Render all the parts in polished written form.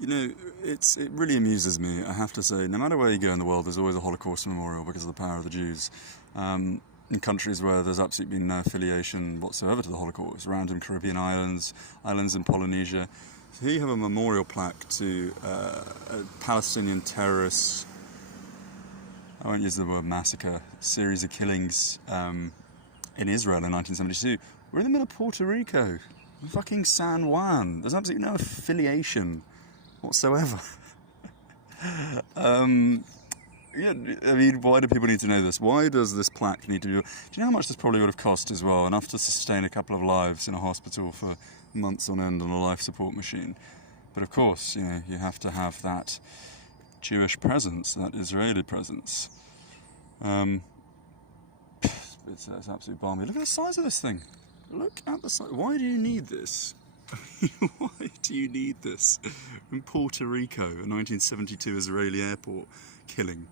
You know, it really amuses me, I have to say. No matter where you go in the world, there's always a Holocaust memorial because of the power of the Jews. In countries where there's absolutely been no affiliation whatsoever to the Holocaust, random Caribbean islands in Polynesia. So here you have a memorial plaque to a Palestinian terrorist, I won't use the word massacre, series of killings in Israel in 1972. We're in the middle of Puerto Rico, fucking San Juan. There's absolutely no affiliation whatsoever. Yeah, I mean, why do people need to know this? Why does this plaque need to be... Do you know how much this probably would have cost as well? Enough to sustain a couple of lives in a hospital for months on end on a life support machine. But of course, you know, you have to have that Jewish presence, that Israeli presence. It's absolutely balmy. Look at the size of this thing. Look at the size. Why do you need this? Why do you need this? In Puerto Rico, a 1972 Israeli airport killings.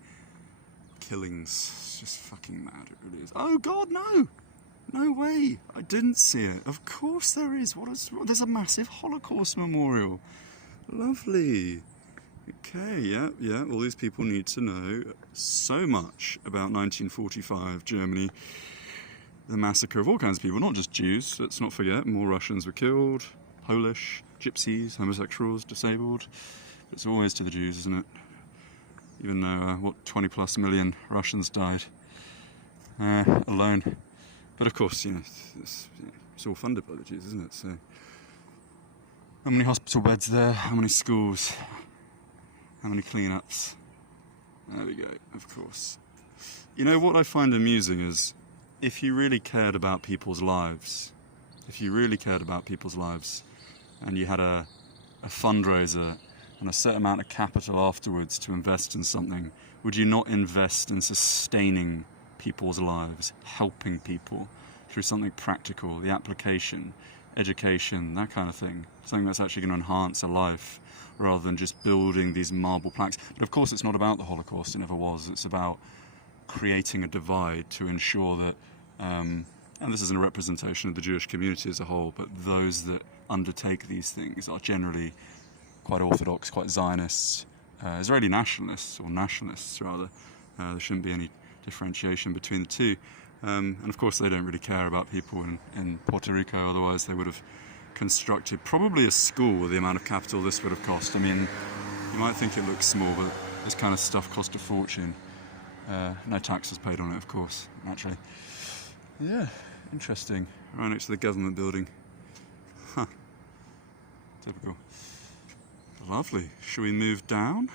It's just fucking mad, it really is. Oh God, no! No way! I didn't see it. Of course there is. There's a massive Holocaust memorial. Lovely. Okay, yeah, all these people need to know so much about 1945 Germany. The massacre of all kinds of people, not just Jews, let's not forget. More Russians were killed, Polish, gypsies, homosexuals, disabled. It's always to the Jews, isn't it? Even though, 20 plus million Russians died alone. But of course, you know, it's all funded by the Jews, isn't it? So, how many hospital beds there? How many schools? How many cleanups? There we go, of course. You know, what I find amusing is, if you really cared about people's lives, and you had a fundraiser and a set amount of capital afterwards to invest in something, would you not invest in sustaining people's lives, helping people through something practical, the application, education, that kind of thing, something that's actually going to enhance a life, rather than just building these marble plaques? But of course it's not about the Holocaust, it never was. It's about creating a divide to ensure that, and this isn't a representation of the Jewish community as a whole, but those that undertake these things are generally quite orthodox, quite Zionists, Israeli nationalists, or nationalists rather. There shouldn't be any differentiation between the two. And of course they don't really care about people in Puerto Rico, otherwise they would have constructed probably a school with the amount of capital this would have cost. I mean, you might think it looks small, but this kind of stuff cost a fortune. No taxes paid on it, of course, naturally. Yeah, interesting. Right next to the government building. Huh. Typical. Lovely. Shall we move down?